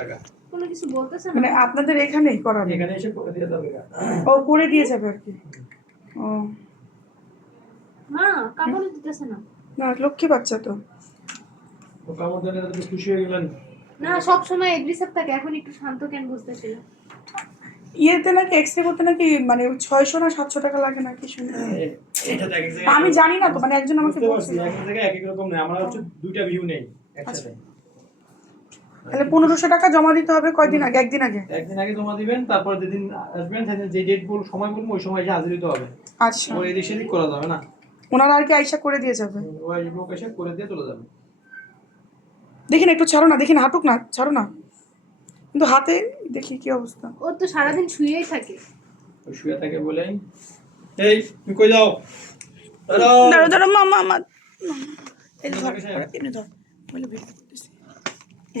টাকা কোনো কিছু বলতেছে না মানে আপনাদের এখানেই করাবে? এখানে এসে করে দিয়ে যাবে। ও করে দিয়ে যাবে আর কি। ও মা কাপড় দিতেছে না। না, লক্ষ্মী বাচ্চা তো। তো কামড় দিলে তো খুশি হয়ে গেলেন। না সব সময় এগ্রেসিভ থাকে, এখন একটু শান্ত কেন বুঝতেছিল। ইয়েতে নাকি এক্সরে করতে নাকি মানে 600 না 700 টাকা লাগে নাকি শুনি। এটা তো এক এক জায়গায় আমি জানি না তো, মানে একজন আমাকে বলছিল। এক এক জায়গায় এক এক রকম নেই, আমার হচ্ছে দুইটা ভিউ নেই একসাথে। তাহলে 1500 টাকা জমা দিতে হবে কয়দিন আগে? একদিন আগে? একদিন আগে জমা দিবেন, তারপর যেদিন আসবেন সেদিন যে ডেট বল সময় বলবো ওই সময় এসে হাজির হতে হবে। আচ্ছা, ওই এদিক সেদিক করা যাবে না। ওনারা আর কি আইসা করে দিয়ে যাবে। ওই লোক এসে করে দিয়ে চলে যাবে। দেখি না, একটু ছাড়ো না, দেখি না, হাঁটুক না, ছাড়ো না। কিন্তু হাতে দেখি কি অবস্থা। ও তো সারাদিন শুয়েই থাকে। ওই শুয়ে থাকে বলেই। এই তুমি কই যাও? দাঁড়ো দাঁড়ো মামা এই ধর এনে ধর বলে বের করতেছি।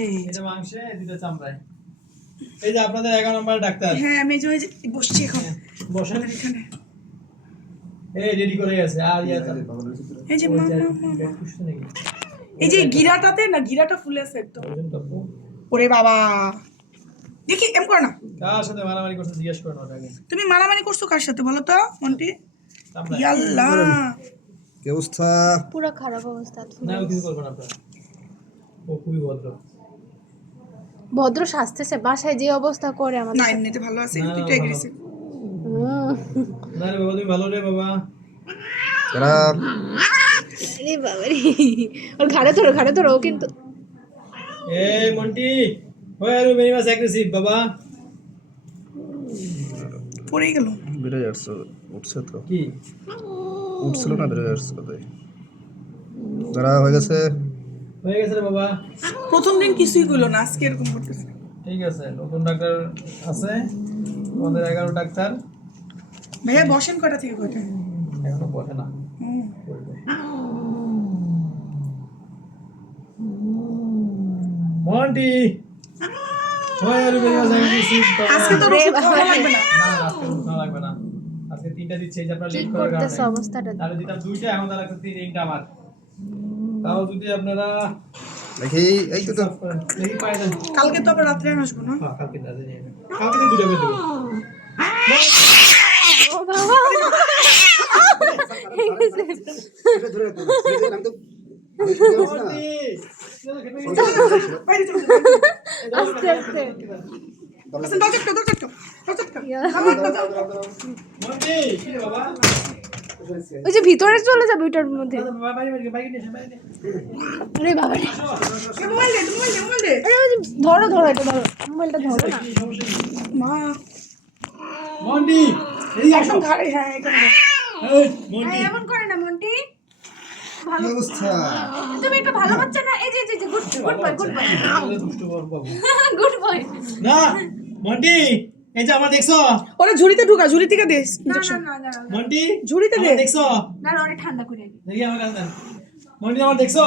এই এটা মাংসে দুটো চামড়ায়। এই যে আপনাদের 11 নম্বর ডাক্তার। হ্যাঁ আমি যে বসছি এখন বসেন এখানে। এই রেডি করে গেছে আর ইয়া এই যে মামা এই যে গিরাটাতে না, গিরাটা ফুলে আছে একদম। ওরে বাবা, দেখি এম করো না। কার সাথে মারামারি করতে জিজ্ঞেস করো না ওটাকে। তুমি মারামারি করছো কার সাথে বলো তো মন্টি? ইয়াল্লাহ, কি অবস্থা? পুরো খারাপ অবস্থা। না ও কিছু করবে না আপনারা। ও খুবই ভদ্র। ভদ্র শাস্তেছে, বাসায় যে অবস্থা করে আমাদের। না এমনিতে ভালো আছে, কিন্তু একটু এগ্রেসিভ। না রে বাবা, তুমি ভালো রে বাবা। খারাপ। আরে বাবা রে, ওর ঘাড়ে ধরো ও কিন্তু। এই মন্টি, ওই আর ভেরি মাচ অ্যাগ্রেসিভ বাবা। পড়ে গেল। বেড়ে যাচ্ছে, উঠছে তো। কি উঠছিল না, বেড়ে যাচ্ছে তাই। যারা হয়ে গেছে রে বাবা। প্রথম দিন কিছুই হলো না, আজকে এরকম করতেছে। ঠিক আছে, নতুন ডাক্তার আছে আমাদের 11 ডাক্তার। ভাইয়া বসেন কটা থেকে কয়টা? এখনো বসে না। মন্টি, ওই আর ভেরি মাচ অ্যাগ্রেসিভ বাবা। আজকে তো ওষুধ খাওয়া লাগবে না। না আজকে ওষুধ খাওয়া লাগবে না। আজকে 3টা দিচ্ছে, এই যে আপনারা কি লেট করার করতেছে কারণে। অবস্থাটা? তাহলে দিতাম 2টা, এখন তার লাগছে 3টা আমার। তাও যদি আপনারা দেখি, এই তো সাফ করেন, দেখি পাই দেন। কালকে তো আবার রাত্রে আসবো না? হ্যাঁ, কালকে রাতে নিয়ে নেবেন। কালকে থেকে 2টা করে দেবো। ও বাবা, মন্টি, বাইরে চলে যাও। আস্তে আস্তে। আচ্ছা, দরজা একটু, দরজা একটু, দরজা একটু। মন্টি, কি রে বাবা? ওই যে ভিতরে চলে যাবে ওইটার মধ্যে। বাবা বাইরে বাইরে নিয়ে এসে, বাইরে নিয়ে। আরে বাবা রে, এ মোবাইল দে, মোবাইল দে। আরে ওই যে ধরো এটা ধরো, মোবাইলটা ধরো না। কি সমস্যা কি? মা মন্টি, এই আসো। একদম ঘাড়ে, হ্যাঁ এখানে। এই মন্টি, এমন করে না মন্টি, কি অবস্থা? তুমি একটু ভালো বাচ্চা না? এই যে গুড বয়, গুড বয়, তাহলে দুষ্টু বাবু। Good boy. না মন্টি, এই যে আমার দেখছো? ওরে ঝুড়িতে ঢুকা, ঝুড়ি থেকে দে না ইনজেকশন। না, মন্টি, ঝুড়িতে দে। আমার দেখছো? না অনেক ঠান্ডা করে আগে। দেখি আমার কাছে দেন। মন্টি, আমার দেখছো?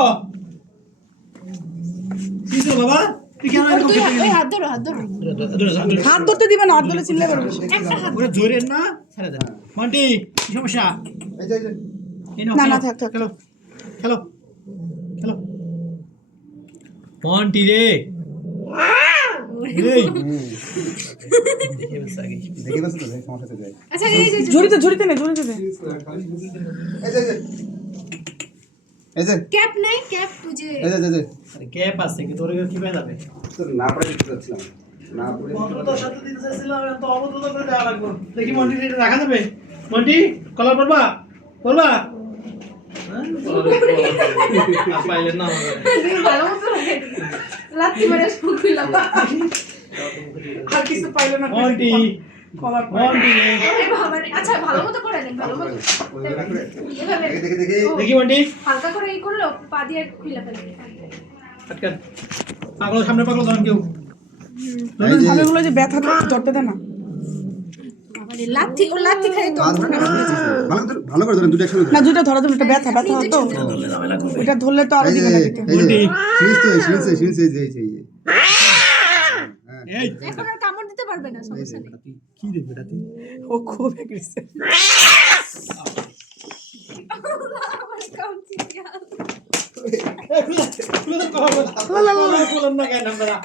কি ছিল বাবা? তুই কেন এরকম তুই করছিস? ওই হাত ধরো। হাত ধরতে দিবে না, হাত ধরলে চিল্লাই পারবে। ওরে জোরের না, ছেড়ে দেন। মন্টি, কি সমস্যা? এই যে, এই যে। এই নাও, না, খেলো, না, থাক, থাক। খেলো খেলো খেলো। মন্টি রে, এই দেখে বসে আগে। দেখে গেছো তো, এই সমস্যা থেকে। আচ্ছা এই যে ঝুড়িতে নে, ঝুড়িতে দে। এই যে, এই যে। এই যে, ক্যাপ নাই, ক্যাপ তুই যে এই যে, এই যে। আরে ক্যাপ আছে কি তোর কি পায় যাবে? তো না পড়ে দিতে যাচ্ছিলাম। না পড়ে ভদ্রতার সাথে দিতে চাইছিলাম, তো অভদ্রতা করে দেওয়া লাগবে। দেখি মন্টি, এটা রাখা যাবে? মন্টি, কলার পরবা? পরবা? পাইলেন না আমাদের। তুমি ভালো মতো লাগে লাত্তি মেরে শুকিলাম। আর কিছু পাইলো না। মন্টি, কলার মন্টি রে। আরে বাবা রে, আচ্ছা ভালো মতো করে নেন, ভালো মতো এভাবে দেখে দেখে। দেখি মন্টি, হালকা করে এই করলো, পা দিয়ে খুলে ফেলে। আটকান। পাগল সামনে পাগল ধরেন কেউ। এই যে, ভালো যে ব্যথা ধরতে দে না। বাবা রে, লাত্তি খাই তো। ভালো করে ধরেন, দুটো একসাথে ধরেন। না দুইটা ধরা দিলে ব্যথা হতো। ওইটা ধরলে তো আরো এই যে, দিবে না দিতে। এই যে। মন্টি। সিরিজ এই যে, এই যে। এই এখন আর কামড় দিতে পারবে না, সমস্যা নেই। কি রে বেটা তুই? ও খুব এগ্রেসিভ। আমার কাউন্সিল খুলে খুলে কলার বললাম না কেন আপনারা